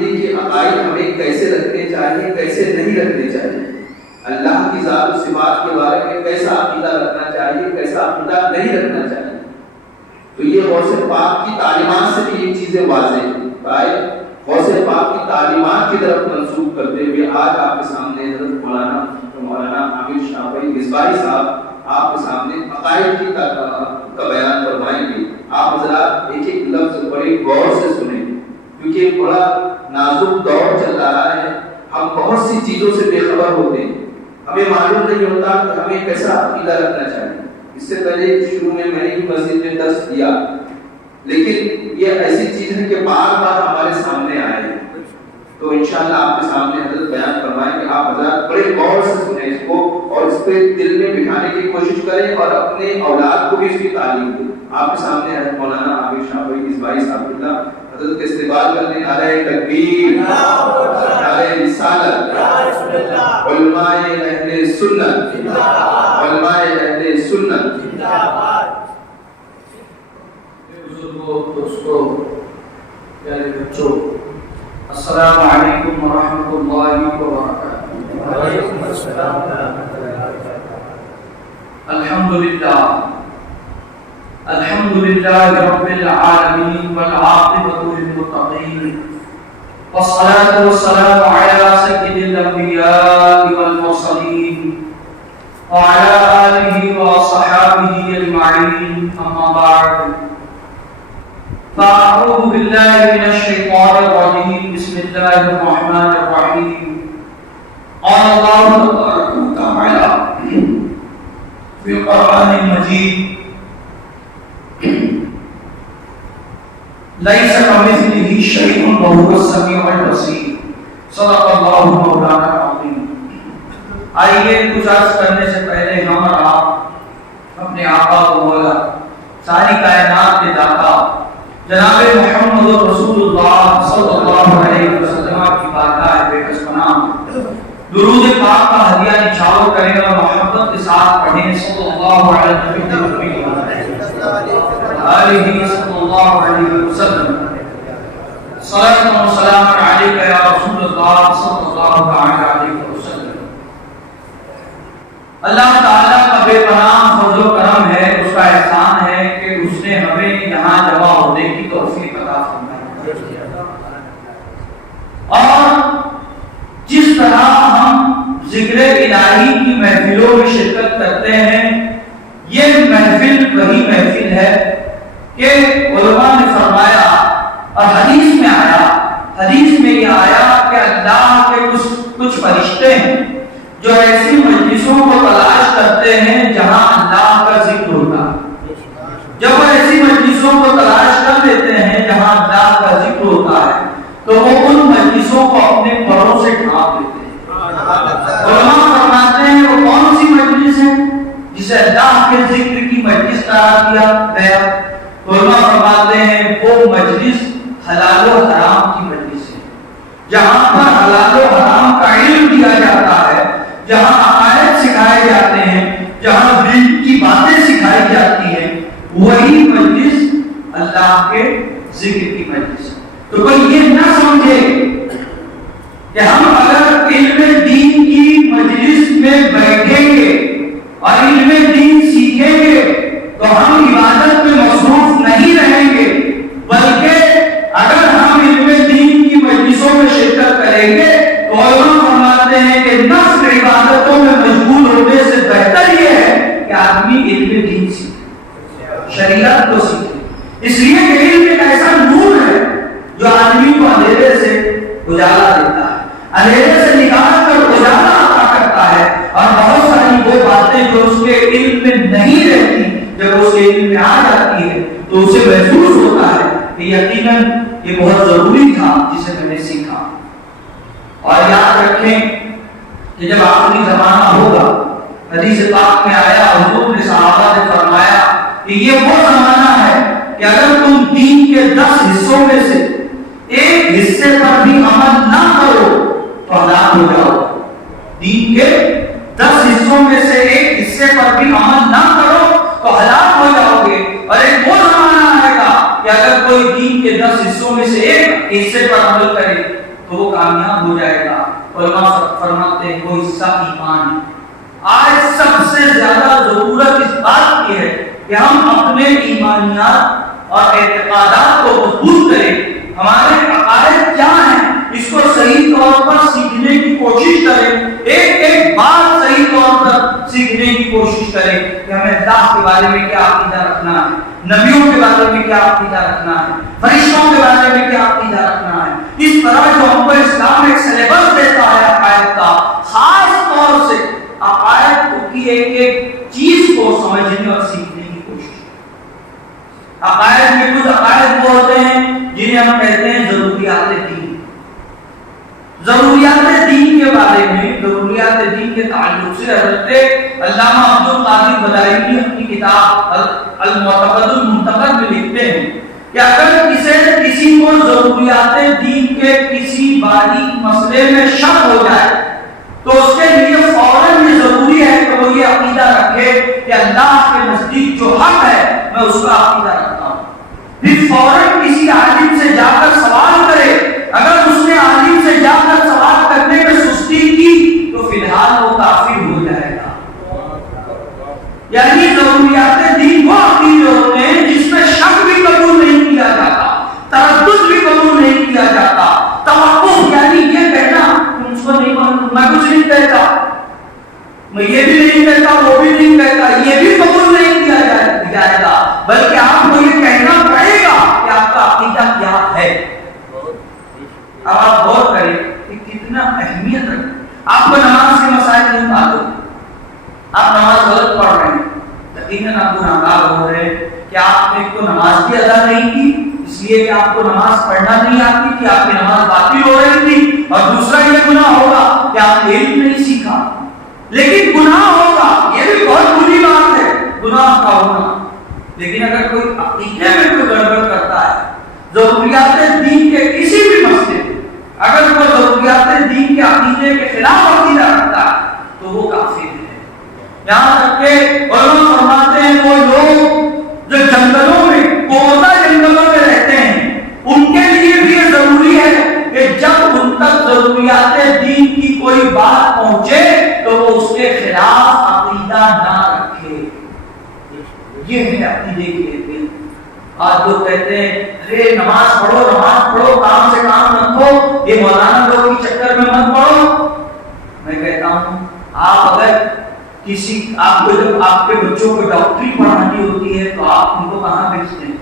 دین کے عقائد ہمیں کیسے رکھنے چاہیے، کیسے نہیں رکھنے چاہیے، اللہ کی ذات و صفات کے بارے میں کیسا عقیدہ رکھنا چاہیے، کیسا عقیدہ نہیں رکھنا چاہیے. تو یہ غوث پاک کی تعلیمات سے بھی یہ چیزیں واضح ہیں. غوث پاک کی تعلیمات کی طرف منسوخ کرتے ہوئے آج آپ کے سامنے حضرت مولانا عامر شاہ بھائی مصباحی صاحب آپ کے سامنے عقائد کی کا بیان فرمائیں گے. آپ حضرات ایک ایک لفظ بڑے غور سے سنیں، کیونکہ بڑا نازک دور چل رہا ہے. ہم بہت سی چیزوں سے بے خبر ہوتے ہیں، ہمیں معلوم نہیں ہوتا کہ ہمیں کیسا عقیدہ رکھنا چاہیے. اس سے پہلے شروع میں نے بھی مسجد میں درس دیا، لیکن یہ ایسی چیز ہے کہ بار بار ہمارے سامنے آئے ہیں. تو انشاءاللہ آپ کے سامنے حضرت بیان فرمائیں کہ آپ حضرات بڑے غور سے سنیں اس کو اور اس پہ دل میں بٹھانے کی کوشش کریں اور اپنے اولاد کو بھی اس کی تعلیم دیں. آپ کے سامنے حضرت مولانا عامر شاہ بھائی مصباحی صاحب اللہ حضرت کے استقبال کرنے. نعرہ تکبیر، نعرہ رسالت، علماء اہل سنت، علماء اہل سنت. بزرگوں، دوستوں، پیارے بچوں، السلام علیکم ورحمۃ اللہ وبرکاتہ. وعلیکم السلام ورحمۃ اللہ وبرکاتہ. الحمدللہ رب العالمین والعاقبۃ للمتقین والصلاة والسلام علی سید الانبیاء والمرسلین وعلی آلہ وصحابہ اجمعین. اما بعد فأعوذ بالله من الشيطان الرجيم. بسم الله الرحمن الرحيم. قال الله تبارك وتعالى في القرآن المجيد: ليس كمثله شيء وهو السميع البصير. صدق الله مولانا العظيم. آئیے کچھ عرض کرنے سے پہلے ہم اور آپ اپنے آقا و مولا ساری کائنات کے داتا جناب محمد رسول اللہ صلی اللہ علیہ وسلم کی بارگاہ بے کس پناہ درود پاک کا ہدیہ نچھاور کریں اور محبت کے ساتھ پڑھیں. صلی اللہ علیہ وسلم. صلاۃ و سلام علیک یا رسول اللہ صلی اللہ علیہ وسلم. اللہ تعالیٰ کا بے پناہ فضل و کرم ہے، اس کا احسان ہے کہ اس نے ہمیں یہاں جمع ہونے کی توفیق عطا فرمائی. اور جس طرح ہم ذکر الہی کی محفلوں میں شرکت کرتے ہیں، یہ محفل وہی محفل ہے کہ علماء نے فرمایا اور حدیث میں یہ آیا کہ اللہ کے کچھ فرشتے ہیں جو ایسی مجلسوں کو تلاش کرتے ہیں جہاں اللہ کا ذکر ہوتا ہے. جب وہ ایسی مجلسوں کو تلاش کر لیتے ہیں جہاں اللہ کا ذکر ہوتا ہے تو وہ ان مجلسوں کو اپنے پروں سے ڈھانپ لیتے ہیں. علماء فرماتے ہیں وہ کون سی مجلس ہے جسے اللہ کے ذکر کی مجلس قرار دیا گیا؟ علماء فرماتے ہیں وہ مجلس حلال و حرام کی مجلس ہے، جہاں پر حلال و حرام کا علم دیا جاتا ہے، جہاں عقائد سکھائے جاتے ہیں، جہاں دین کی باتیں سکھائی جاتی ہیں. وہی مجلس اللہ کے ذکر کی مجلس ہے. تو کوئی یہ نہ سمجھے کہ ہم اگر علم دین کی مجلس میں بیٹھیں گے اور علم دین سیکھیں گے تو ہم عبادت میں مصروف نہیں رہیں گے، بلکہ اگر ہم علم دین کی مجلسوں میں شرکت کریں گے تو علماء فرماتے ہیں کہ نفس عبادتوں میں مشغول ہونے سے بہتر یہ ہے کہ آدمی علم دین سیکھے، شریعت کو سیکھے. اس لیے کہ علم ایک ایسا نور ہے جو آدمی کو اندھیرے سے اجالا دیتا ہے، اندھیرے سے نکال کر اجالا عطا کرتا ہے. اور بہت ساری وہ باتیں جو اس کے علم میں نہیں رہتی جب اس کے علم میں آ جاتی ہے تو اسے محسوس ہوتا ہے کہ یقیناً یہ بہت ضروری تھا جسے میں نے سیکھا. اور یاد رکھیں کہ جب آخری زمانہ ہوگا، حدیث پاک میں آیا، حضور نے صحابہ نے فرمایا کہ یہ وہ زمانہ ہے کہ اگر تم دین کے 10 حصوں میں سے ایک حصے پر بھی عمل نہ کرو تو ہلاک ہو جاؤ. دین کے 10 حصوں میں سے ایک حصے پر بھی عمل نہ کرو تو ہلاک ہو جاؤ گے. اور ایک وہ زمانہ آئے گا کہ اگر کوئی دین کے 10 حصوں میں سے ایک حصے پر عمل کرے تو وہ کامیاب ہو جائے گا۔ علماء فرماتے ہیں وہ حصہ ایمان ہے۔ آج سب سے زیادہ ضرورت اس بات کی ہے کہ ہم اپنے ایمانیات اور اعتقادات کو مضبوط کریں، ہمارے عقائد کیا ہیں اس کو صحیح طور پر سیکھنے کی کوشش کریں، ایک ایک بات صحیح طور پر سیکھنے کی کوشش کریں کہ ہمیں اللہ کے بارے میں کیا عقیدہ رکھنا ہے، نبیوں کے بارے میں کیا عقیدہ رکھنا ہے، فرشتوں کے بارے میں کیا عقیدہ رکھنا ہے۔ اس طرح جو ہم کو اسلام ایک سلیبس دیتا ہے عقائد کا، خاص طور سے عقائد کی ایک ایک چیز کو سمجھنے اور سیکھنے کی کوشش۔ عقائد میں کچھ عقائد وہ ہوتے ہیں جنہیں ہم کہتے ہیں ضروریات دین۔ ضروریات دین کے بارے میں، ضروریات دین کے تعلق سے حضرت علامہ عبد القادر بلائیلی اپنی کتاب المعتقد المنتقد میں لکھتے ہیں کہ اگر کسی کو ضروریات دین کے کسی باریک مسئلے میں شک ہو جائے تو اس کے لیے فوراً یہ ضروری ہے کہ وہ یہ عقیدہ رکھے کہ اللہ کے نزدیک جو حق ہے میں اس کا عقیدہ رکھتا ہوں۔ پھر فوراً کسی عالم سے جا کر سوال کرے، اگر اس نے عالم سے جا کر سوال کرنے میں سستی کی تو فی الحال وہ کافر ہو جائے گا۔ یعنی ضروریات دین وہ عقیدے ہوتے ہیں جس میں شک بھی قبول نہیں کیا جاتا، تردد بھی قبول نہیں کیا جاتا، توقف یعنی یہ کہنا تم کو نہیں معلوم، میں کچھ نہیں کہتا، میں یہ بھی نہیں کہتا، وہ بھی نہیں کہتا، یہ بھی قبول نہیں کیا جائے گا، بلکہ آپ کو یہ کہنا پڑے گا کہ آپ کا عقیدہ کیا ہے۔ اب آپ غور کریں کہ کتنا اہمیت ہے۔ آپ کو نماز کے مسائل نہیں معلوم، آپ نماز غلط پڑھ رہے ہیں، یقیناً آپ گناہگار ہو رہے ہیں کہ آپ نے تو نماز بھی ادا نہیں کی اس لیے کہ آپ کو نماز پڑھنا نہیں آتی تھی، آپ کی نماز باطل ہو رہی تھی، اور دوسرا یہ گناہ ہوگا کہ آپ نے علم نہیں سیکھا۔ لیکن گناہ ہوگا، یہ بھی بہت بری بات ہے گناہ کا ہونا، لیکن اگر کوئی عقیدے میں کوئی گڑبڑ کرتا ہے، ضروریات دین کے کسی بھی مسئلے اگر وہ ضروریات دین کے عقیدے کے خلاف عقیدہ رکھتا ہے تو وہ کافر ہے۔ یہاں تک کہ علماء فرماتے ہیں وہ لوگ جو جنگلوں میں، کوزہ جنگلوں میں رہتے ہیں، ان کے لیے بھی یہ ضروری ہے کہ جب ان تک ضروریات دین کی کوئی بات پہنچے تو وہ اس کے خلاف عقیدہ نہ رکھے۔ یہ ہے عقیدے کی اہمیت۔ آج لوگ کہتے ہیں ارے نماز پڑھو، کام سے کام رکھو، یہ مولانا لوگ کے چکر میں مت پڑھو۔ میں کہتا ہوں آپ اگر آپ کو جب آپ کے بچوں کو ڈاکٹری پڑھانی ہوتی ہے تو آپ ان کو کہاں بھیجتے ہیں؟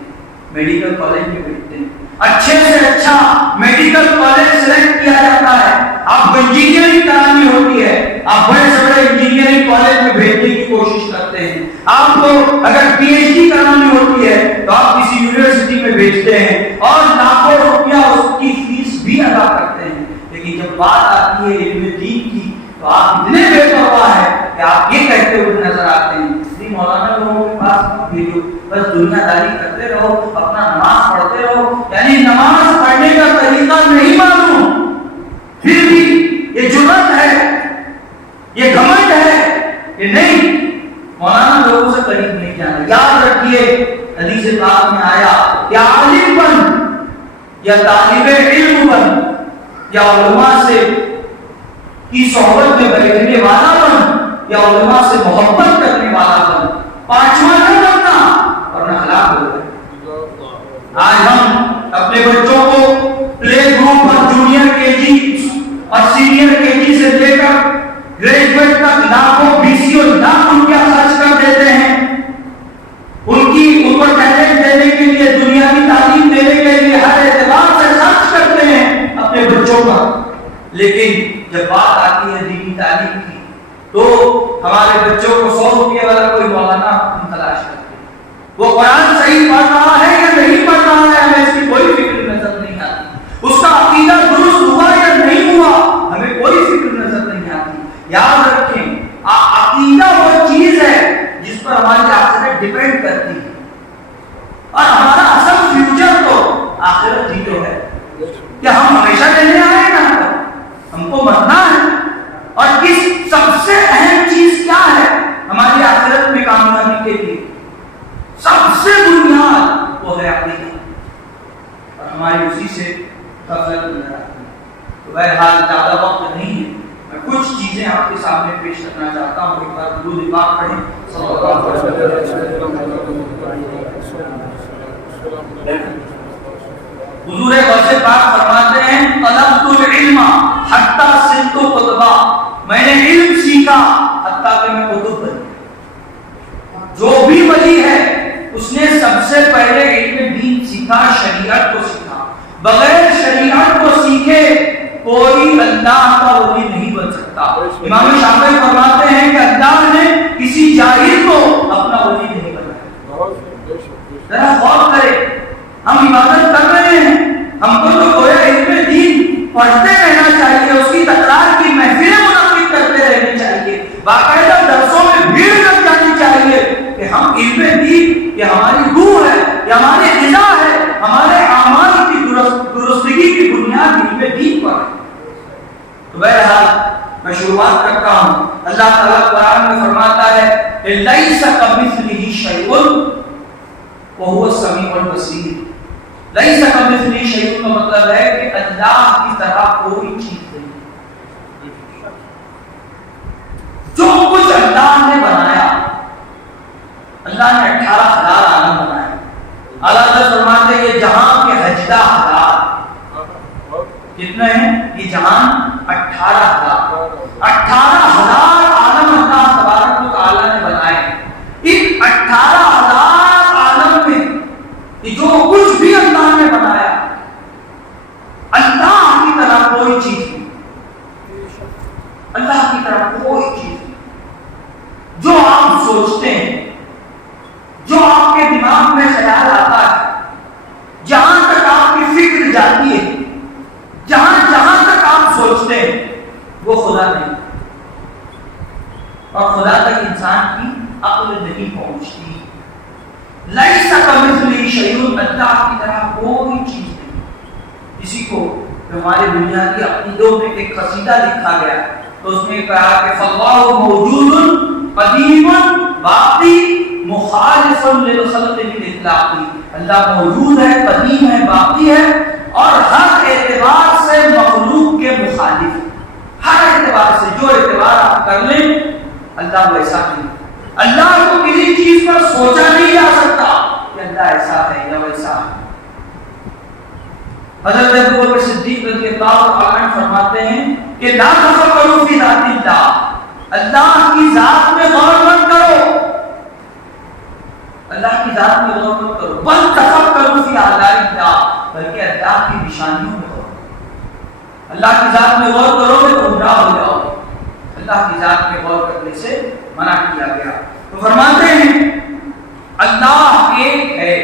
میڈیکل کالج میں بھیجتے ہیں۔ اچھے سے اچھا میڈیکل کالج سلیکٹ کیا جاتا ہے۔ آپ کو انجینئرنگ کرانی ہوتی ہے، آپ بڑے سے بڑے انجینئرنگ کالج میں بھیجنے کی کوشش کرتے ہیں۔ آپ کو اگر پی ایچ ڈی کرانی ہوتی ہے تو آپ کسی یونیورسٹی میں بھیجتے ہیں اور لاکھوں روپیہ اس کی فیس بھی ادا کرتے ہیں، لیکن جب بات آتی ہے علم دین کی تو آپ اتنے بے پرواہ ہیں کہ آپ یہ کہتے ہوئے نظر آتے ہیں مولانا لوگوں کے پاس مت بھیجو، بس دنیا داری کرتے رہو، اپنا نماز پڑھتے رہو۔ یعنی نماز پڑھنے کا طریقہ نہیں معلوم، پھر بھی یہ جرأت ہے، یہ گھمنڈ ہے کہ نہیں مولانا لوگوں سے قریب نہیں جانا۔ یاد رکھیے حدیث پاک میں آیا کہ عالم بن یا طالب علم بن یا علماء سے کی صحبت میں بیٹھنے والا بن یا علماء سے محبت کرنے والا بن، پانچواں نہ بننا ورنہ ہلاک ہو جائے۔ آج ہم اپنے بچوں کو پلے گروپ اور جونیئر کے جی اور سینئر کے جی سے لے کر گریجویٹ تک لاکھوں بیسیوں لاکھ روپیہ خرچ کر دیتے ہیں، ان کو ٹیلنٹ دینے کے لیے، دنیاوی تعلیم دینے کے لیے ہر اعتبار سے خرچ کرتے ہیں اپنے بچوں پر، لیکن جب بات آتی ہے دینی تعلیم کی تو ہمارے بچوں کو 100 روپیہ والا کوئی مولانا ہم تلاش کرتے ہیں۔ وہ قرآن صحیح پڑھ رہا ہے یا نہیں پڑھ رہا ہے ہمیں اس کی کوئی فکر نظر نہیں آتی، اس کا عقیدہ درست ہوا یا نہیں ہوا ہمیں کوئی فکر نظر نہیں آتی۔ یاد رکھیں عقیدہ وہ چیز ہے جس پر ہماری آخرت ڈیپینڈ کرتی ہے، اور ہمارا اصل فیوچر تو آخرت ہی تو ہے کہ ہم ہمیشہ رہنے آئے نا، ہم کو مرنا ہے، اور کس سب سے اہم چیز کیا ہے ہماری آخرت میں کامیابی کے لیے؟ سب سے بنیاد وہ ہے عقیدہ، اور ہماری اسی سے غفلت نظر آتی ہے۔ تو بہرحال زیادہ وقت نہیں ہے، میں کچھ چیزیں آپ کے سامنے پیش کرنا چاہتا ہوں. ایک بار درود پاک پڑھیں صلی اللہ علیہ وسلم. حضور غوث پاک فرماتے ہیں طلبت العلم حتی صرت قطبا، میں نے علم سیکھا حتیٰ کہ میں قطب بن. جو بھی ولی ہے اس نے سب سے پہلے علم دین سیکھا، شریعت کو سیکھا. بغیر شریعت کو سیکھے کوئی اللہ کا ولی نہیں بن سکتا. امام شافعی فرماتے ہیں کہ اللہ نے کسی جاہل کو اپنا ولی نہیں بنایا. ذرا غور کریں، ہم عبادت کر رہے ہیں، ہم کو تو گویا علم دین پڑھتے رہنا چاہیے، اس کی تکرار کی محفلیں منعقد کرتے رہنے چاہیے، باقاعدہ درسوں میں بھیڑ لگ جانی چاہیے کہ ہم علم دین یہ ہماری روح ہے، یہ ہماری غذا ہے، ہمارے اعمال کی درستگی کی بنیاد علم دین پر ہے. تو بہرحال میں شروعات کرتا ہوں. اللہ تعالیٰ قرآن میں فرماتا ہے لیس کمثلہ شیء وہو السمیع البصیر. لیس کمثلہ شیء کا مطلب ہے کہ اللہ کی طرح کوئی چیز نہیں. جو کچھ اللہ نے بنایا، اللہ نے 18,000 عالم بنائے. اعلیٰ حضرت فرماتے ہیں یہ جہاں کے 18,000 کتنے ہیں؟ یہ جہاں 18,000 عالم اللہ تبارک و تعالیٰ نے بنائے. ان 18,000 عالم میں جو کچھ بھی اللہ نے بنایا، اللہ کی طرح کوئی چیز نہیں. اللہ کی طرح کوئی چیز نہیں. جو آپ سوچتے ہیں، جو آپ کے دماغ میں خیال آتا ہے، جہاں تک آپ کی فکر جاتی ہے، جہاں تک آپ سوچتے ہیں، وہ خدا نہیں. اور خدا تک انسان کی عقل نہیں پہنچتی. لیس کمثلہ شیء، اللہ کی طرح کوئی چیز نہیں. اسی کو ہمارے بنیادی عقیدوں میں ایک قصیدہ لکھا گیا تو اس میں کہا کہ فاللہ موجود قدیم باقی مخالف للخلق بالاطلاق. اللہ موجود ہے، قدیم ہے، باقی ہے اور ہر اعتبار سے مخلوق کے مخالف. ہر اعتبار سے جو اعتبار آپ کر لیں اللہ ویسا نہیں. اللہ کو کسی چیز پر سوچا نہیں جا سکتا کہ اللہ ایسا ہے یا ویسا ہے. حضرت ابوبکر صدیق رضی اللہ عنہ فرماتے ہیں کہ لا تفکروا فی ذات اللہ، اللہ کی ذات میں غور مت کرو، اللہ کی ذات میں غور مت کرو، بل تفکروا فی آلاء اللہ، بلکہ اللہ کی نشانیوں میں غور. اللہ کی ذات میں غور کرو گے تو گمراہ ہو جاؤ گے. اللہ کی ذات میں غور کرنے سے منع کیا گیا. تو فرماتے ہیں اللہ ایک ہے.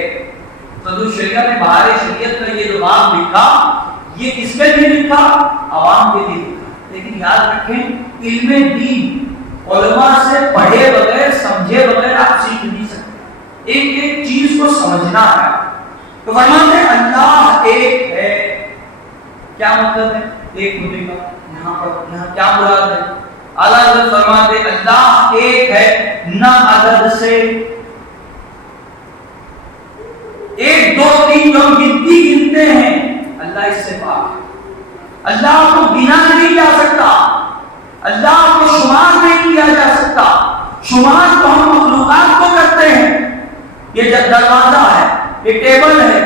صدر شریعہ نے بہار شریعت کا یہ جو باب لکھا، یہ کس کے لیے لکھا؟ عوام کے لیے لکھا. لیکن یاد رکھیں علم دین علماء سے پڑھے بغیر سمجھے بغیر آپ سیکھ نہیں سکتے. ایک ایک چیز کو سمجھنا ہے. تو فرماتے ہیں اللہ ایک ہے. کیا مطلب ہے ایک ہونے کا؟ یہاں کیا مراد ہے؟ اعلیٰ حضرت فرماتے ہیں اللہ ایک ہے، نہ عدد سے. 1 2 3 جو ہم گنتی گنتے ہیں اللہ اس سے پاک ہے. اللہ کو گنا نہیں جا سکتا، اللہ کو شمار نہیں کیا جا سکتا. شمار تو ہم مخلوقات کو کرتے ہیں. یہ دروازہ ہے، یہ ٹیبل ہے،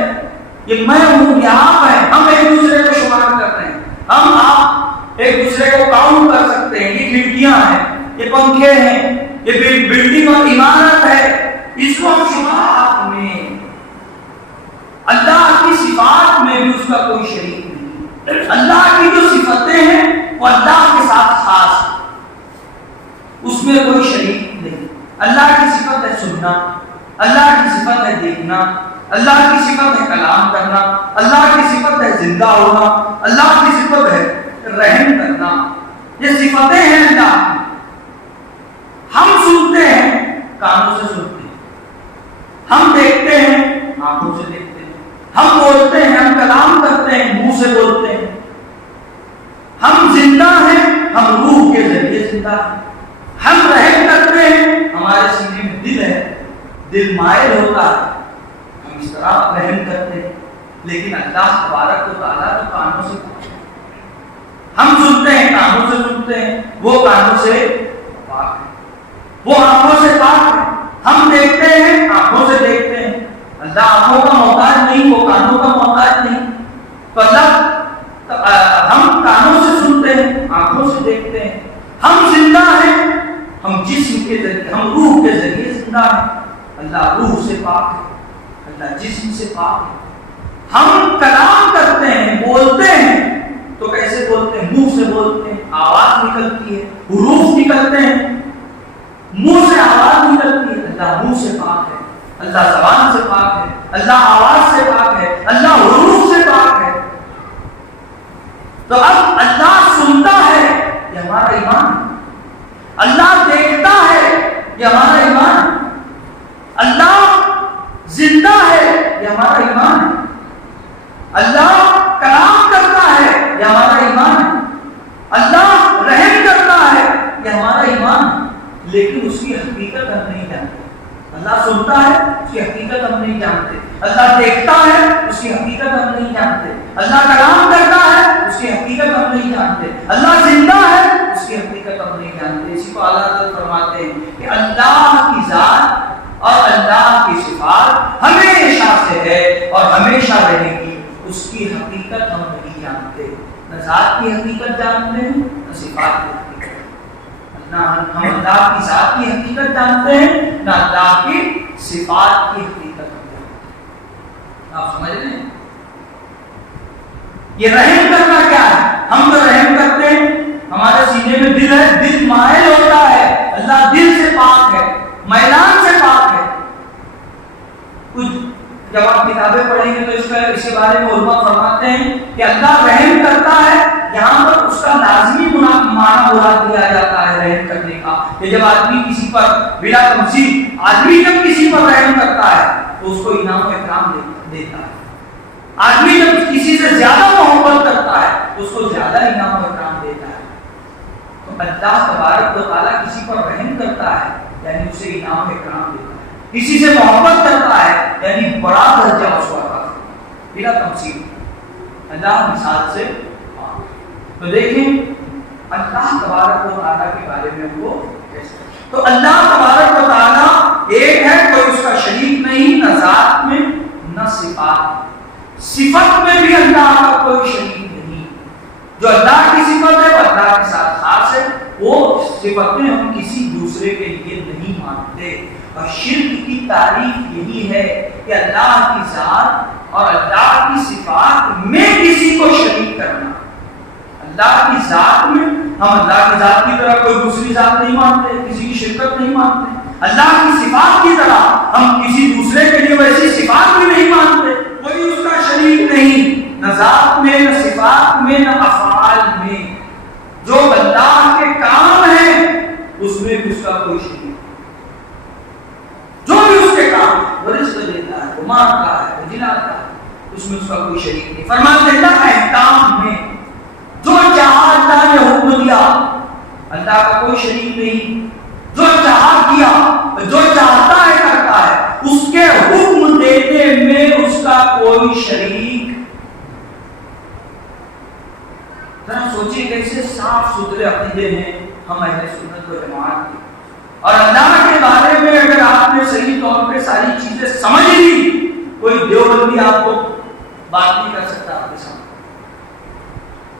یہ میں ہوں، یہ آپ ہے. ہم ایک دوسرے کو شمار کر رہے ہیں، ہم آپ ایک دوسرے کو کاؤنٹ کر سکتے ہیں. یہ کھڑکیاں ہیں، یہ پنکھے ہیں، یہ بلڈنگ اور عمارت ہے، اس کو ہم شمار میں. اللہ کی صفات میں بھی اس کا کوئی شریک نہیں. اللہ کی جو صفتیں ہیں وہ اللہ کے ساتھ خاص ہیں، اس میں کوئی شریک نہیں. اللہ کی صفت ہے سننا، اللہ کی صفت ہے دیکھنا، اللہ کی صفت ہے کلام کرنا، اللہ کی صفت ہے زندہ ہونا، اللہ کی صفت ہے رحم کرنا. یہ صفتیں ہیں اللہ کی. ہم سنتے ہیں کانوں سے سنتے ہیں، ہم دیکھتے ہیں آنکھوں سے دیکھتے ہیں، ہم بولتے ہیں، ہم کلام کرتے ہیں، منہ سے بولتے ہیں. ہم زندہ ہیں، ہم روح کے ذریعے زندہ ہیں. ہم رحم کرتے ہیں، ہمارے سینے میں دل ہے، دل مائل ہوتا ہے، ہم اس طرح رحم کرتے ہیں. لیکن اللہ تبارک و تعالیٰ تو کانوں سے پوچھتے ہیں. سنتے ہیں وہ کانوں سے پاک ہے، وہ آنکھوں سے پاک ہے. ہم دیکھتے ہیں آنکھوں سے دیکھتے ہیں، اللہ آنکھوں کا محتاج نہیں، وہ کانوں کا محتاج نہیں. تو اللہ ہم کانوں سے سنتے ہیں، آنکھوں سے دیکھتے ہیں. ہم زندہ ہیں، ہم جسم کے ذریعے، ہم روح کے ذریعے زندہ ہیں. اللہ روح سے پاک ہے، اللہ جسم سے پاک ہے. ہم کلام کرتے ہیں، بولتے ہیں، تو کیسے بولتے ہیں؟ منہ سے بولتے ہیں، آواز نکلتی ہے، حروف نکلتے ہیں، منہ سے آواز نکلتی ہے. اللہ منہ سے پاک ہے، اللہ زبان سے پاک ہے، اللہ آواز سے پاک ہے، اللہ حروف سے پاک ہے. تو اب اللہ سنتا ہے، یہ ہمارا ایمان. اللہ دیکھتا ہے، یہ ہمارا ایمان. اللہ زندہ ہے، یہ ہمارا ایمان. اللہ کلام کرتا ہے، یہ ہمارا ایمان. اللہ رحم کرتا ہے، یہ ہمارا ایمان. لیکن اس کی حقیقت ہم نہیں جانتے. اللہ سنتا ہے، اس کی حقیقت ہم نہیں جانتے. اللہ دیکھتا ہے، اس کی حقیقت ہم نہیں جانتے. اللہ کلام کرتا ہے، اس کی حقیقت ہم نہیں جانتے. اللہ زندہ ہے، اس کی حقیقت ہم نہیں جانتے. اسی کو اعلیٰ حضرت فرماتے ہیں کہ اللہ کی ذات اور اللہ کی صفات ہمیشہ سے ہے اور ہمیشہ رہے گی. اس کی حقیقت ہم نہیں جانتے. نہ ذات کی حقیقت جانتے ہیں، نہ صفات کی حقیقت. نہ ہم اللہ کی ذات کی حقیقت جانتے ہیں، نہ اللہ کی صفات کی حقیقت جانتے ہیں. آپ سمجھ رہے ہیں؟ یہ رحم کرنا کیا ہے؟ ہم تو رحم کرتے ہیں، ہمارے سینے میں دل ہے، دل مائل ہوتا ہے. اللہ دل سے پاک ہے، میلان سے پاک ہے. کچھ جب آپ کتابیں پڑھیں گے تو اس کے بارے میں علماء فرماتے ہیں کہ اللہ رحم کرتا ہے. یہاں پر اس کا لازمی معنی مراد دیا جاتا ہے رحم کرنے کا. کہ جب آدمی کسی پر بلا تمثیل، آدمی جب کسی پر رحم کرتا ہے تو اس کو انعام و اکرام دیتا ہے. آدمی جب کسی سے زیادہ محبت کرتا ہے تو اس کو زیادہ انعام و اکرام دیتا ہے. تو اللہ تبارک و تعالیٰ کسی پر رحم کرتا ہے یعنی اسے انعام و اکرام دیتا ہے. کسی سے محبت کرتا ہے یعنی بڑا درجہ اس کو عطا کرتا ہے بلا تمثیل. اللہ مثال سے. تو دیکھیں اللہ تبارک و تعالیٰ کے بارے میں ہم کو کیسے. تو اللہ تبارک و تعالیٰ ایک ہے، کوئی اس کا شریک نہیں، نہ ذات میں نہ صفات. صفت میں بھی اللہ کا کوئی شریک نہیں. جو اللہ کی صفت ہے وہ اللہ کے ساتھ خاص ہے. وہ صفتیں ہم کسی دوسرے کے لیے نہیں مانتے. اور شرک کی تعریف یہی ہے کہ اللہ کی ذات اور اللہ کی صفات میں کسی کو شریک کرنا. اللہ کی ذات میں ہم اللہ کی ذات کی طرح کوئی دوسری ذات نہیں مانتے، کسی کی شرکت نہیں مانتے. اللہ کی صفات کی طرح ہم کسی دوسرے کے لیے ویسی صفات بھی نہیں مانتے. کوئی اس کا شریک نہیں، نہ ذات میں، نہ صفات میں، نہ افعال میں. جو اللہ کے کام ہیں اس میں بھی اس کا کوئی شریک نہیں. جو بھی اس کے کام ہے، وہ رزق دیتا ہے، وہ مارتا ہے، وہ جلاتا ہے، اس میں اس کا کوئی شریک نہیں. فرماتے ہیں احکام میں جو چاہا اللہ نے حکم دیا، اللہ کا کوئی شریک نہیں. جو چاہا کیا، جو چاہتا ہے کرتا ہے. اس کے حکم دینے میں اس کا کوئی شریک. ذرا سوچیے کیسے صاف ستھرے عقیدے ہیں ہم اہل سنت و جماعت کے. اور اللہ کے بارے میں اگر آپ نے صحیح طور پہ ساری چیزیں سمجھ لی، کوئی دیوبندی آپ کو بات نہیں کر سکتا آپ کے سامنے.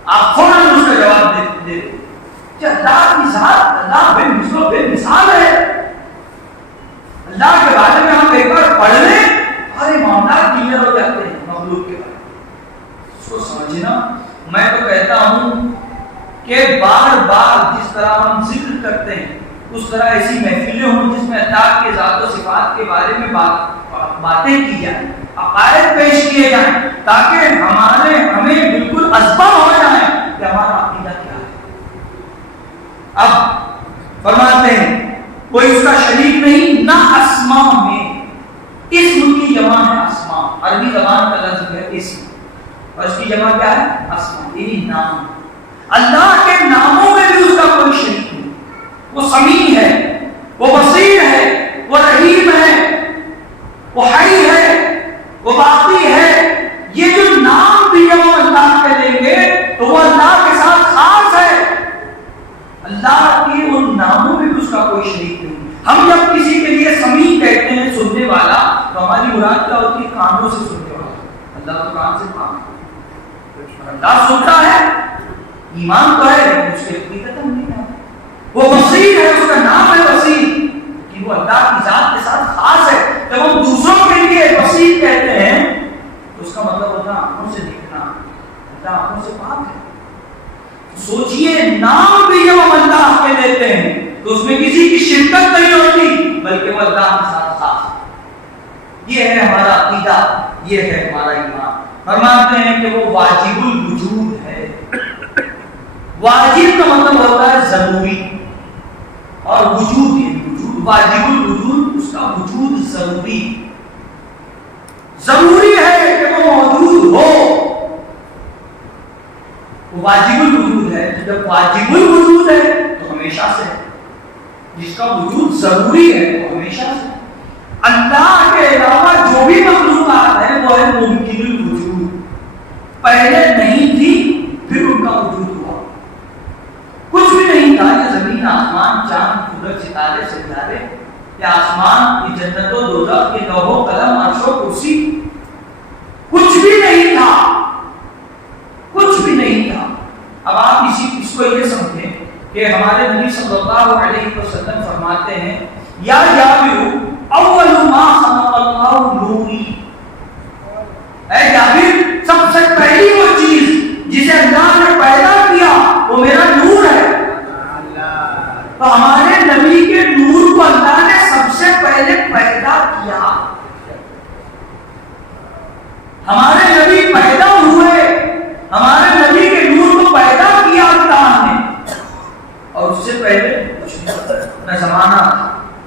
آپ فوراً اس کا جواب دے دیں کہ اللہ کی ذات، اللہ بے مثل و بے مثال ہے. اللہ کے بارے میں ہم ایک بار پڑھ لیں، سارے معاملات کلیئر ہو جاتے ہیں مخلوق کے بارے میں. اس کو سمجھنا، میں تو کہتا ہوں کہ بار بار جس طرح ہم ذکر کرتے ہیں اس طرح ایسی محفلیں ہوں جس میں اللہ کے ذات و صفات کے بارے میں باتیں کی جائیں، عقائد پیش کیے جائیں، تاکہ ہمیں بالکل ازبا ہو جائے کہ ہمارا عقیدہ کیا ہے. اب فرماتے ہیں کوئی اس کا شریک نہیں، نہ اسماء میں. اسم کی جمع ہے اسماء، عربی زبان کا لفظ ہے اسم، اور اس کی جمع کیا ہے؟ اسماء، یعنی نام. اللہ کے ناموں میں بھی اس کا کوئی شریک نہیں. وہ سمیع ہے، وہ بصیر ہے، وہ رحیم ہے، وہ حی ہے، وہ باقی ہے. یہ جو نام بھی ہم اللہ کے دیں گے تو وہ اللہ کے ساتھ خاص ہے. اللہ کے ان ناموں میں بھی اس کا کوئی شریک نہیں. ہم جب کسی کے لیے سمیع کہتے ہیں سننے والا تو ہماری مراد کیا ہوتی ہے؟ کانوں سے سننے والا. اللہ تو کان سے پاک ہے. اللہ سنتا ہے، ایمان تو ہے لیکن اس کی حقیقت ہم نہیں جانتے. وہ بصیر ہے، اس کا نام ہے بصیر کہ وہ اللہ کی ذات کے ساتھ خاص ہے. جب ہم دوسروں کے لیے بصیر کہتے ہیں تو اس کا مطلب ہوتا ہے آنکھوں سے دیکھنا. اللہ آنکھوں سے پاک ہے. سوچئے نام بھی جب ہم اللہ کے لیتے ہیں تو اس میں کسی کی شرکت نہیں ہوتی بلکہ وہ اللہ کے ساتھ خاص. یہ ہے ہمارا عقیدہ، یہ ہے ہمارا ایمان. فرماتے ہیں کہ وہ واجب الوجود ہے. واجب کا مطلب ہوتا ہے ضروری، اور وجود یہ وجود واجب الوجود، اس کا وجود ضروری. ضروری ہے کہ وہ موجود ہو. وہ واجب الوجود ہے. جب واجب الوجود ہے تو ہمیشہ سے ہے. جس کا وجود ضروری ہے وہ ہمیشہ سے. اللہ کے علاوہ جو بھی مخلوقات ہیں وہ ہے ممکن الوجود. پہلے نہیں تھی پھر ان کا وجود ہوا. کچھ بھی نہیں تھا. یہ زمین آسمان چاند سورج ستارے ستارے، یہ آسمان، یہ جنت و دوزخ، یہ لوح و قلم عرش و کرسی، کچھ بھی نہیں تھا. کچھ بھی نہیں تھا. اب آپ اس کو یہ سمجھیں کہ ہمارے نبی صلی اللہ علیہ وسلم فرماتے ہیں یا جابر اول ما خلق اللہ نوری. اے جابر، سب سے پہلی وہ چیز جسے اللہ نے پیدا کیا وہ میرا نور ہے. تو ہمارے نبی کے نور کو اللہ نے سب سے پہلے پیدا کیا. ہمارے نبی پیدا ہوئے، ہمارے نبی کے نور کو پیدا کیا اللہ نے. اور اس سے پہلے کچھ نہ زمانہ،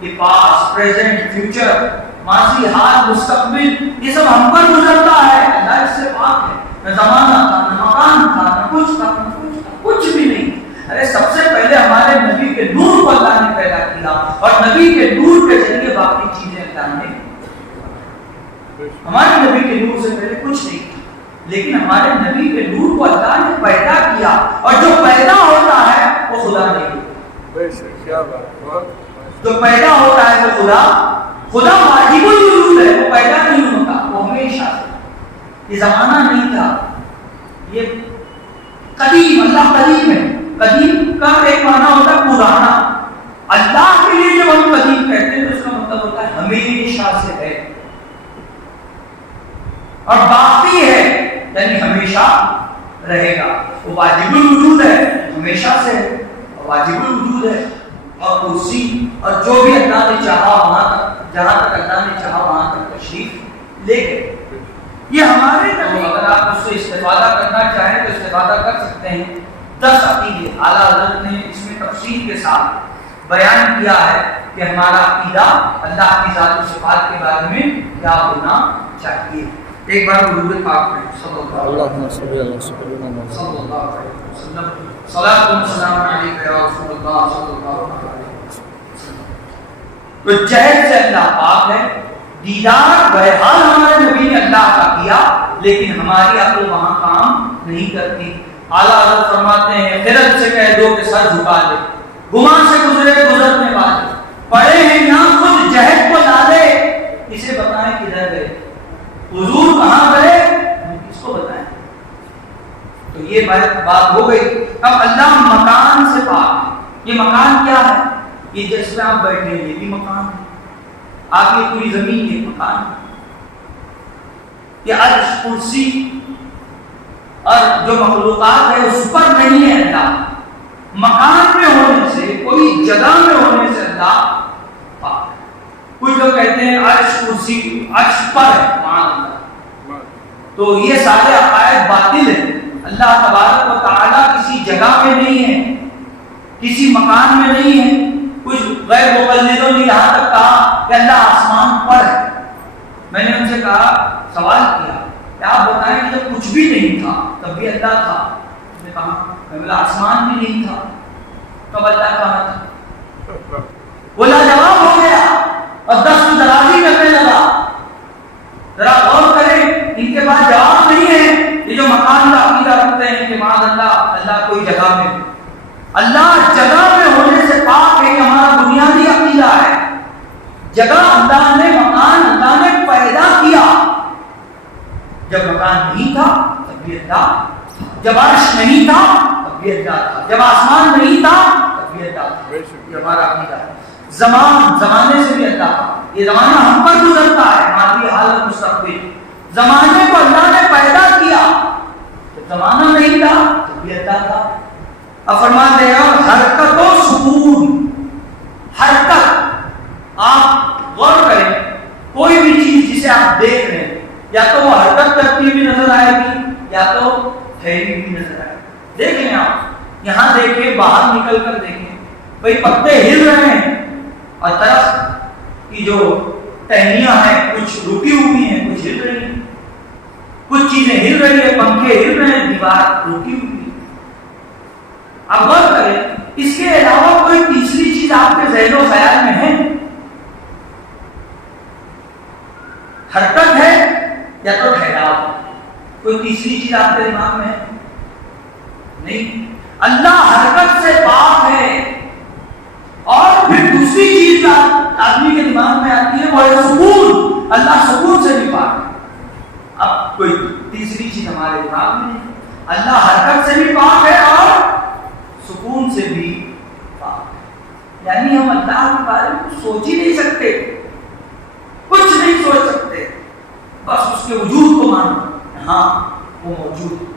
یہ پاس، پریزنٹ، فیوچر، ماضی، حال، مستقبل، یہ سب ہم پر گزرتا ہے. اللہ اس سے پاک ہے. نہ زمانہ تھا، نہ مکان تھا، نہ کچھ تھا، نہ کچھ تھا، کچھ بھی نہیں. ارے سب سے پہلے ہمارے نبی کے نور کو اللہ نے پیدا کیا، اور نبی کے نور کے ذریعے باقی چیزیں اللہ نے. ہمارے نبی کے نور سے پہلے کچھ نہیں تھا، لیکن ہمارے نبی کے نور کو اللہ نے پیدا کیا. اور جو پیدا ہوتا ہے وہ خدا نہیں. جو پیدا ہوتا ہے وہ خدا واجب الوجود ہے. وہ پیدا نہیں ہوتا، وہ ہمیشہ سے. یہ زمانہ نہیں تھا، یہ قدیم. اللہ قدیم ہے. قدیم کا ایک معنی ہوتا ہے پرانا. اللہ کے لیے جب ہم قدیم کہتے ہیں تو اس کا مطلب ہوتا ہے ہمیشہ سے ہے اور باقی ہے، یعنی ہمیشہ رہے گا. وہ واجب الوجود ہے، ہمیشہ سے ہے، واجب الوجود ہے. اور کرسی، اور جو بھی اللہ نے چاہا وہاں تک، جہاں تک اللہ نے چاہا وہاں تک تشریف لے گئے. یہ ہمارے نبی. اگر آپ اس سے استفادہ کرنا چاہیں تو استفادہ کر سکتے ہیں. 10 عقیدے اعلیٰ حضرت نے اس میں تفصیل کے ساتھ بیان کیا ہے کہ ہمارا عقیدہ اللہ کی ذات و صفات کے بارے میں کیا ہونا چاہیے. ایک بار درود پاک پڑھیں صلی اللہ علیہ وسلم. صلاۃ و سلام علیک یا رسول اللہ صلی اللہ علیہ وسلم. تو جہد سے اللہ پاک ہے. دیدار بہرحال ہمارے نبی نے اللہ کا کیا، لیکن ہماری عقل وہاں کام نہیں کرتی. اعلیٰ حضرت فرماتے ہیں خرد سے کہہ دو کہ سر جھکا دے، گمان سے گزرے گزرنے والے، پڑے ہیں یہاں خود جہد کو ڈالے، اسے بتائیں کدھر گئے، حضور کہاں گئے، ہم کس کو بتائیں. تو یہ بات ہو گئی. اب اللہ مکان سے پاک ہے. یہ مکان کیا ہے؟ یہ جس میں آپ بیٹھے ہیں یہ بھی مکان ہے. آپ کی پوری زمین ایک مکان ہے. یہ عرش، کرسی اور جو مخلوقات ہے اس پر نہیں ہے. اللہ مکان میں ہونے سے، کوئی جگہ میں ہونے سے اللہ پاک ہے. کچھ لوگ کہتے ہیں عرش کرسی عرش پر ہے، معاذ اللہ. تو یہ سارے عقائد باطل ہیں. اللہ تبارک و تعالیٰ کسی جگہ میں نہیں ہے، کسی مکان میں نہیں ہے. کچھ غیر مقلدوں نے یہاں تک کہا کہ اللہ آسمان پر ہے. میں نے ان سے کہا، سوال کیا کہ آپ بتائیں کہ جب کچھ بھی نہیں تھا تب بھی اللہ تھا. میں نے کہا میں آسمان بھی نہیں تھا تب اللہ کہاں تھا. وہ لاجواب ہو گیا اور دست درازی کرنے لگا. ذرا غور کریں، ان کے پاس جواب نہیں ہے. یہ جو مکان کا عقیدہ رکھتے ہیں کہ معاذ اللہ اللہ کوئی جگہ میں، اللہ جگہ میں جگہ اللہ نے، مکان اللہ نے پیدا کیا. جب مکان نہیں تھا تب بھی اللہ تھا، جب عرش نہیں تھا تب بھی اللہ تھا، جب آسمان نہیں تھا تب بھی اللہ تھا. یہ ہمارا عقیدہ ہے. زمانے سے بھی اللہ تھا. یہ زمانہ ہم پر گزرتا ہے، ماضی، حال اور مستقبل. زمانے کو اللہ نے پیدا کیا. جب زمانہ نہیں تھا تب بھی اللہ تھا. اب فرماتے ہیں اور حرکت و سکون. حرکت، آپ غور کریں، کوئی بھی چیز جسے آپ دیکھ رہے ہیں یا تو وہ حرکت کرتی ہوئی نظر آئے گی یا تو ٹھہری ہوئی نظر آئے گی. دیکھ لیں آپ، یہاں دیکھیں، باہر نکل کر دیکھیں، بھئی پتے ہل رہے ہیں اور درخت کی جو ٹہنیاں ہیں کچھ رکی ہوئی ہیں، کچھ ہل رہی ہیں، کچھ چیزیں ہل رہی ہیں، پنکھے ہل رہے ہیں، دیوار رکی ہوئی ہے. اب غور کریں، اس کے علاوہ کوئی تیسری چیز آپ کے ذہن و خیال میں ہے؟ حرکت ہے یا تو ٹھہراؤ، کوئی تیسری چیز آپ کے دماغ میں ہے؟ نہیں. اللہ حرکت سے پاک ہے. اور پھر دوسری چیز آدمی کے دماغ میں آتی ہے وہ ہے سکون. اللہ سکون سے بھی پاک ہے. اب کوئی تیسری چیز ہمارے دماغ میں ہے. اللہ حرکت سے بھی پاک ہے اور سکون سے بھی پاک ہے. یعنی ہم اللہ کے بارے میں سوچ ہی نہیں سکتے، کچھ نہیں سوچ سکتے، بس اس کے وجود کو مانو. ہاں وہ موجود ہے.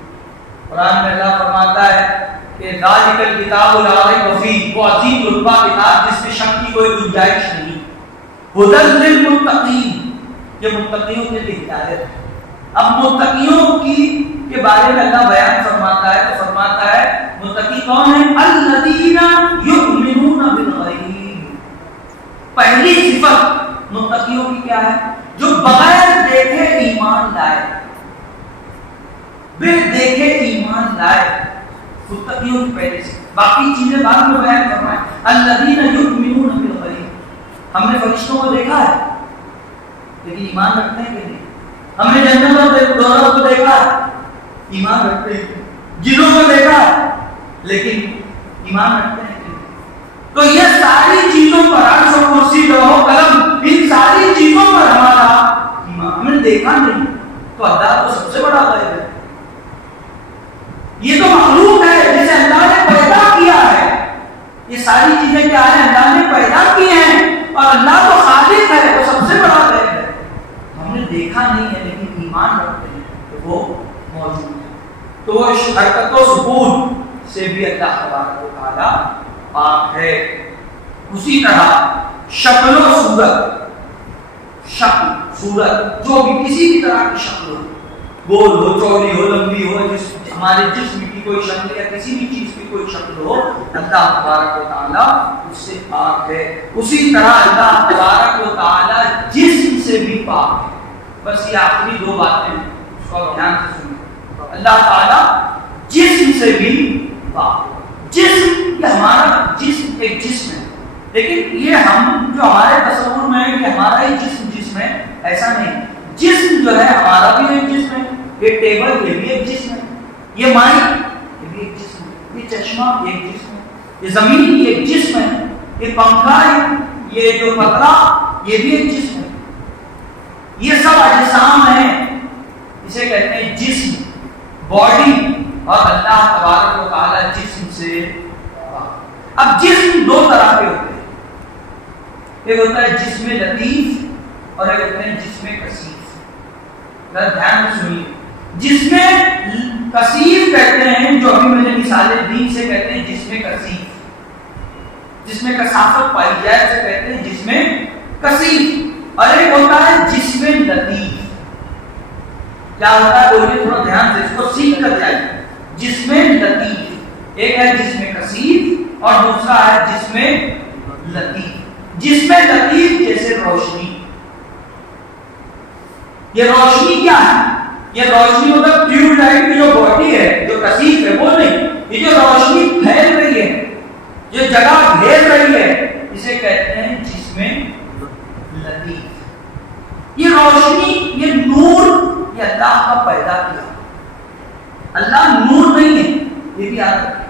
قرآن میں اللہ فرماتا ہے کہ ذالک الکتاب لا ریب فیہ، وہ عظیم رتبہ کتاب جس میں شک کی کوئی گنجائش نہیں. ھدی للمتقین، یہ متقیوں کے لیے ہدایت ہے. اب متقیوں کے بارے میں اللہ بیان فرماتا ہے تو فرماتا ہے متقی کون ہیں؟ الذین یؤمنون بالغیب. پہلی صفت متقیوں کی کیا ہے؟ جو بغیر دیکھے ایمان لائے، بے دیکھے ایمان لائے. متقیوں کی پہلی صفت. باقی چیزیں بعد میں بیان فرمائیں. الذین یؤمنون بالغیب. ہم نے فرشتوں کو دیکھا ہے لیکن ایمان رکھتے ہیں کہ نہیں. ہم نے جنت اور دوزخ کو دیکھا ہے، ایمان رکھتے ہیں. جنوں کو دیکھا ہے لیکن ایمان رکھتے ہیں کہ نہیں. تو یہ ساری چیزوں پر، عرش و کرسی، لوح و قلم، ان ساری چیزوں پر ہمارا ایمان. ہم نے دیکھا نہیں تو اللہ تو سب سے بڑا غیب ہے. یہ تو مخلوق ہے جسے اللہ نے پیدا کیا ہے. یہ ساری چیزیں کیا ہے؟ اللہ نے پیدا کی ہیں. اور اللہ تو خالق ہے، وہ سب سے بڑا غیب ہے. ہم نے دیکھا نہیں ہے لیکن ایمان رکھتے ہیں کہ وہ موجود ہے. تو حرکت و سکون سے بھی اللہ تبارک و تعالیٰ پاک ہے. اسی طرح شکل و صورت، شکل صورت جو بھی کسی بھی طرح کی شکل ہو، گول ہو، چوڑی ہو، لمبی ہو، ہمارے جسم کی کوئی شکل یا کسی بھی چیز کی کوئی شکل ہو، اللہ تبارک و تعالیٰ اس سے پاک ہے. اسی طرح اللہ تبارک و تعالیٰ جسم سے بھی پاک ہے. بس یہ آخری دو باتیں اس کو دھیان سے سنیں. اللہ تعالیٰ جسم سے بھی پاک ہے. جسم، یہ ہمارا جسم ایک جسم ہے، لیکن یہ ہم جو ہمارے تصور میں ہے کہ ہمارا ہی جسم ہے، ایسا نہیں. جسم جو ہے ہمارا بھی ایک جسم ہے. یہ ٹیبل یہ بھی ایک جسم ہے، یہ مائک یہ بھی ایک جسم ہے، یہ چشمہ ایک جسم ہے، یہ زمین یہ ایک جسم ہے، یہ پنکھا یہ جو پتلا یہ بھی ایک جسم ہے. یہ سب اجسام ہیں، اسے کہتے ہیں جسم، باڈی. اور اللہ تبارک و تعالیٰ جسم سے. اب جسم دو طرح کے ہوتے ہیں. ایک ہوتا ہے جسم لطیف اور ایک ہوتا ہے جسم کثیف. ذرا دھیان سے سنیے. جسم کثیف کہتے ہیں جو ابھی میں نے مثالیں دی سے کہتے ہیں جسم کثیف. جس میں کثافت پائی جائے اسے کہتے ہیں جسم کثیف. اور ایک ہوتا ہے جسم لطیف. کیا ہوتا ہے بولیے تھوڑا دھیان سے، اس کو سیکھ کر جائیں. جسم لطیف ایک ہے جسم کثیف اور دوسرا ہے جسم لطیف. جسم لطیف جیسے روشنی. یہ روشنی کیا ہے؟ یہ روشنی مطلب ٹیوب لائٹ کی جو باڈی ہے جو کثیف ہے وہ نہیں. یہ جو روشنی پھیل رہی ہے، جو جگہ گھیر رہی ہے، اسے کہتے ہیں جسم لطیف. یہ روشنی، یہ نور، یہ اللہ کا پیدا کیا. اللہ نور نہیں ہے، یہ بھی یاد رکھیں.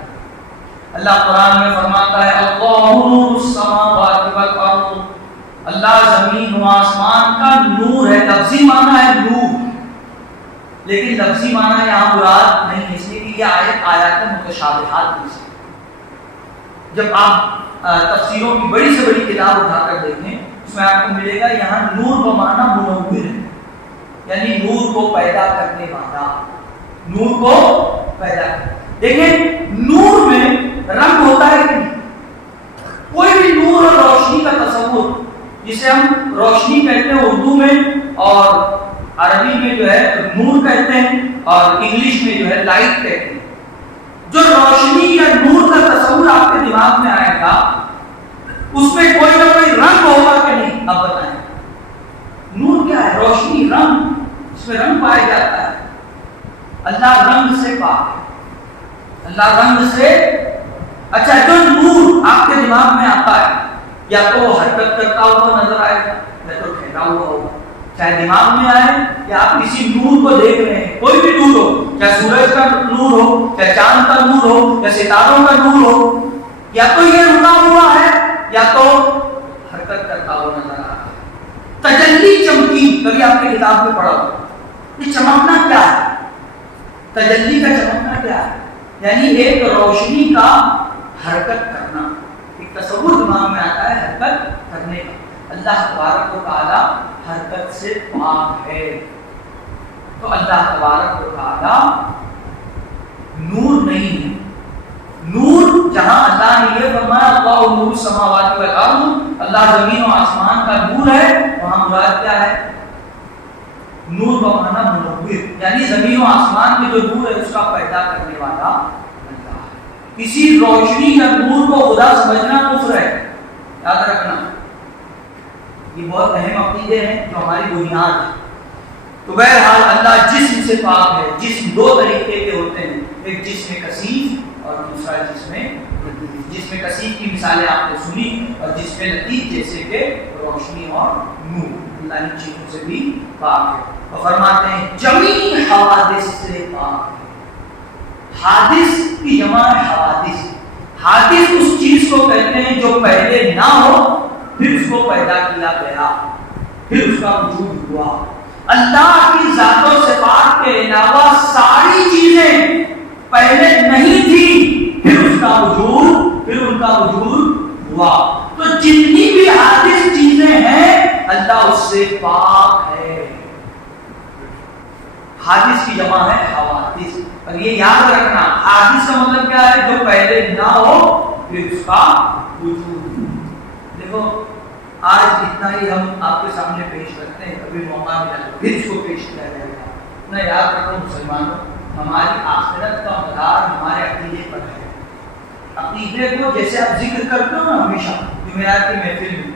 اللہ قرآن میں فرماتا ہے اللہ نور السماوات والارض. اللہ زمین و آسمان کا نور ہے. لفظی معنی ہے نور، لیکن لفظی معنی یہاں مراد نہیں ہے، اس لیے کہ یہ آیات متشابہات میں سے. جب آپ تفسیروں کی بڑی سے بڑی کتاب اٹھا کر دیکھیں، اس میں آپ کو ملے گا یہاں نور کا معنی منور ہے، یعنی نور کو پیدا کرنے والا، نور کو پیدا کرنے. دیکھیں نور میں رنگ ہوتا ہے کہ نہیں؟ کوئی بھی نور اور روشنی کا تصور، جسے ہم روشنی کہتے ہیں اردو میں، اور عربی میں جو ہے نور کہتے ہیں، اور انگلش میں جو ہے لائٹ کہتے ہیں. جو روشنی یا نور کا تصور آپ کے دماغ میں آئے گا، اس میں کوئی نہ کوئی رنگ ہوگا کہ نہیں؟ آپ بتائیں. نور کیا ہے؟ روشنی، رنگ، اس میں رنگ پایا جاتا ہے. اللہ رنگ سے پاک ہے، اللہ رنگ سے. اچھا، جو نور آپ کے دماغ میں آتا ہے، یا تو وہ حرکت کرتا ہوا نظر آئے گا، یا تو ٹھہرا ہوا ہوگا. چاہے دماغ میں آئے یا آپ کسی نور کو دیکھ رہے ہیں، کوئی بھی نور ہو، چاہے سورج کا نور ہو، چاہے چاند کا نور ہو، یا ستاروں کا نور ہو، یا تو یہ رکا ہوا ہے یا تو حرکت کرتا ہوا نظر آ رہا ہے. تجلی چمکی، کبھی آپ کی کتاب میں پڑھا ہو. یہ چمکنا کیا ہے؟ تجلی کا چمکنا کیا ہے؟ یعنی ایک روشنی کا حرکت کرنا. ایک تصور دماغ میں آتا ہے حرکت کرنے کا. اللہ تبارک و تعالی حرکت سے پاک ہے. تو اللہ تبارک و تعالی نور نہیں ہے. نور جہاں اللہ نے یہ فرمایا اللہ نور السماوات والارض، اللہ زمین و آسمان کا نور ہے، وہاں مراد کیا ہے؟ نور کا معنی منور، یعنی زمین و آسمان میں جو نور ہے اس کا پیدا کرنے والا اللہ ہے. کسی روشنی یا نور کو خدا سمجھنا کفر ہے، یاد رکھنا. یہ بہت اہم عقیدے ہیں جو ہماری بنیاد ہے. تو بہرحال اللہ جسم سے پاک ہے. جسم دو طریقے کے ہوتے ہیں، ایک جسم کثیف اور دوسرا جسم لطیف. جسم کثیف کی مثالیں آپ نے سنی، اور جسم لطیف جیسے کہ روشنی اور نور. اللہ ان چیزوں سے بھی پاک ہے. اور فرماتے ہیں جمیع حوادث سے پاک ہے. حادث کی جمع حوادث. حادث اس چیز کو کہتے ہیں جو پہلے نہ ہو پھر اس کو پیدا کیا گیا، پھر اس کا وجود ہوا. اللہ کی ذات و صفات کے علاوہ ساری چیزیں پہلے نہیں تھی، پھر اس کا وجود، پھر ان کا وجود ہوا. تو جتنی بھی حادث چیزیں ہیں اللہ اس سے پاک ہے. حادث کی جمع ہے حوادث. اور یہ یاد رکھنا، حادث کا مطلب کیا ہے؟ جو پہلے نہ ہو پھر اس کا وجود. دیکھو آج اتنا ہی ہم آپ کے سامنے پیش کرتے ہیں، کبھی موقع ملا پھر اس کو پیش کیا جائے گا. میں یاد رکھو مسلمانوں، ہماری آخرت کا مدار ہمارے عقیدے پر ہے. عقیدے کو جیسے آپ ذکر کرتے ہو نا ہمیشہ جمعرات کی محفل میں،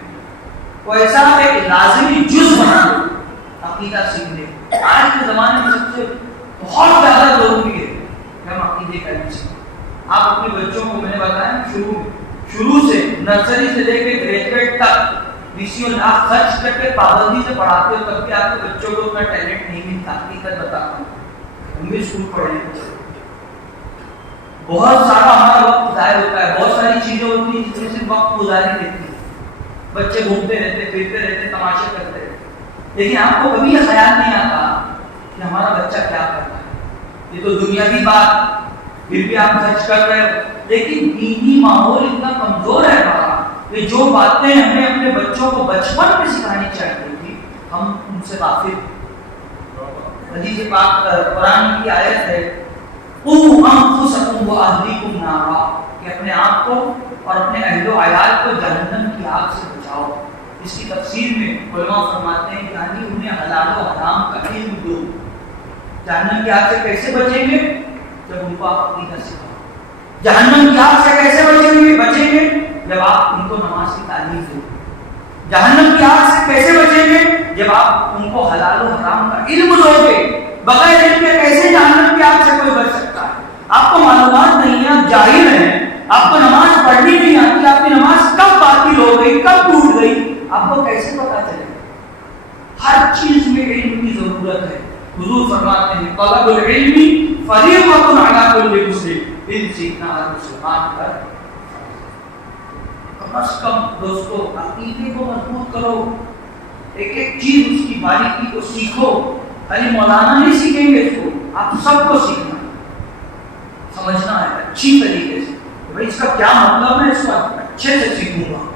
وہ ایسا ایک لازمی جز بنا دو عقیدہ سیکھنے. آج کے زمانے میں سب سے بہت زیادہ ضروری ہے کہ ہم عقیدے کا علم سیکھیں. آپ اپنے بچوں کو، میں نے بتایا شروع سے نرسری سے لے کے گریجویٹ تک 20 لاکھ خرچ کر کے پابندی سے پڑھاتے ہو، تب کہ آپ کے بچوں کو اتنا ٹیلنٹ نہیں ملتا. حقیقت بتاتا ہوں، ہم بھی اسکول پڑھے ہیں، بہت سارا ہمارا وقت ضائع ہوتا ہے. بہت ساری چیزیں ہوتی ہیں جس میں سے وقت گزاری دیتی ہے. بچے گھومتے رہتے، پھرتے رہتے، تماشے کرتے رہتے، لیکن آپ کو کبھی یہ خیال نہیں آتا کہ ہمارا بچہ کیا کرتا ہے. یہ تو دنیاوی بات، پھر بھی آپ خرچ کر رہے ہو. لیکن دینی ماحول اتنا کمزور ہے ہمارا کہ جو باتیں ہمیں اپنے بچوں کو بچپن میں سکھانی چاہیے تھی ہم ان سے غافل. حدیث پاک قرآن کی آیت ہے قُوْ أَنفُسَكُمْ وَأَهْلِيكُمْ نَارًا، کہ اپنے آپ کو اور اپنے اہل و عیال کو جہنم کی آگ سے بچاؤ. اس کی تفسیر میں علماء فرماتے ہیں یعنی انہیں حلال و حرام کا علم دو. جہنم کی آگ سے کیسے بچیں گے؟ جب ان کو آپ عقیدہ سکھاؤ. جہنم کی آگ سے کیسے بچیں گے؟ جب آپ ان کو نماز کی تعلیم دو. جہنم کی آگ سے کیسے بچیں گے؟ جب آپ ان کو حلال و حرام کا علم دو گے. بغیر علم کے کیسے جہنم کی آگ سے کوئی بچ سکتا ہے؟ آپ کو معلومات نہیں ہے، آپ جاہل ہیں، آپ کو نماز پڑھنی نہیں آتی، آپ کی نماز کب باطل ہو گئی، کب ٹوٹ گئی، آپ کو کیسے پتا چلے؟ ہر چیز میں علم کی ضرورت ہے. حضور فرماتے ہیں طلب العلم فریضۃ علی کل مسلم، علم سیکھنا ہر مسلمان پر. کم از کم دوستو عقیدے کو مضبوط کرو، ایک ایک چیز اس کی باریکی کو سیکھو. خالی مولانا نہیں سیکھیں گے اس کو، آپ سب کو سیکھنا ہے، سمجھنا ہے اچھی طریقے سے. بھائی اس کا کیا مطلب ہے، اس کو اچھے سے سیکھوں گا.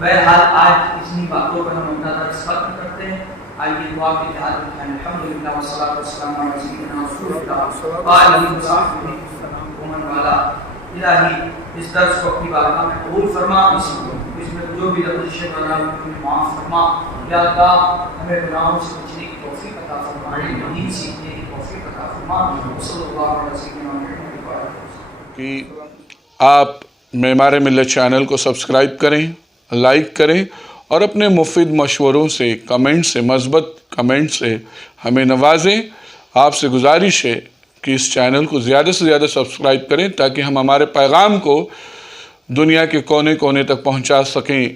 بہرحال آج اتنی باتوں پر ہم اپنا درس ختم کرتے ہیں. آئیے دعا کی جہاد اٹھائیں. الحمدللہ والصلاۃ والسلام علی سیدنا رسول اللہ وآلہ وصحبہ ومن والاه. الہی اس درس کو اپنی بارگاہ میں قبول فرما، اس میں جو بھی لفظ بنا ہے معاف فرما. یا اللہ ہمیں گناہوں سے بچنے کی توفیق عطا فرما، دین سیکھنے کی توفیق عطا فرما. صلی اللہ علیہ وسلم. کہ آپ معمار ملت چینل کو سبسکرائب کریں، لائک کریں اور اپنے مفید مشوروں سے، کمنٹ سے، مثبت کمنٹ سے ہمیں نوازیں. آپ سے گزارش ہے کہ اس چینل کو زیادہ سے زیادہ سبسکرائب کریں تاکہ ہم ہمارے پیغام کو دنیا کے کونے کونے تک پہنچا سکیں.